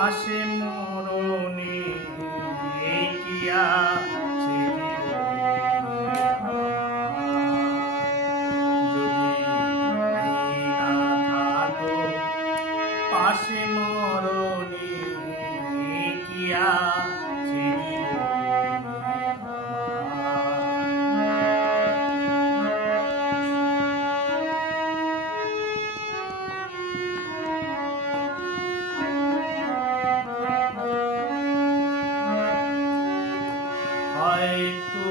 পাশে মরণে কি আছে যদি না থাকো পাশে মরণে কি আছে হয়তো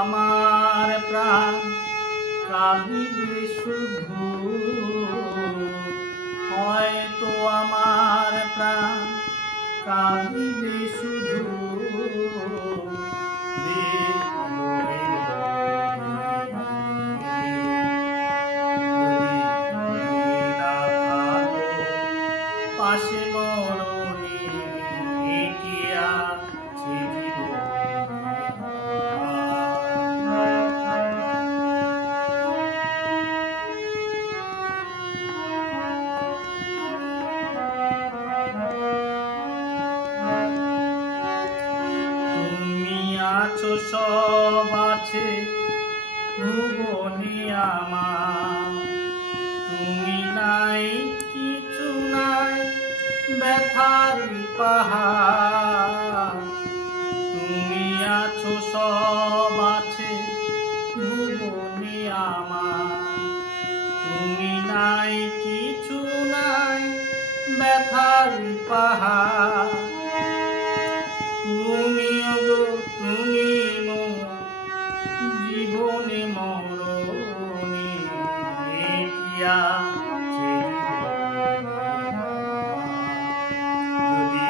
আমার প্রাণ কাঁদিবে শুধু হয়তো আমার প্রাণ কাঁদিবে শুধু পাশে মরণে কি আছে আছো সব আছে ভুবনে আমার তুমি নাই কিছু নাই ব্যথার পাহাড় তুমি আছো সব আছে ভুবনে আমার তুমি নাই কিছু নাই ব্যথার পাহাড় তুমি জীবনে মরণে কি আছে যদি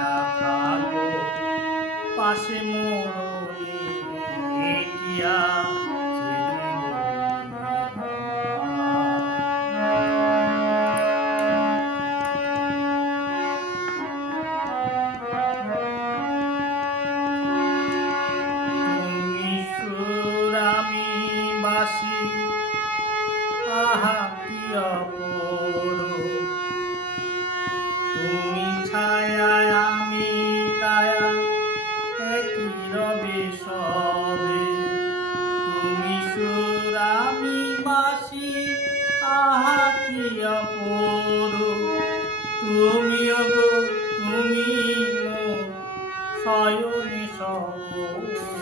না থাকো পাশে মরণে কি আছে আহা কি অপরূপ তুমি ছায়া আমি কায়া একই রবে সবে তুমি সুর আমি বাসি আহা কি অপরূপ তুমি ওগো তুমি শয়নে সপনে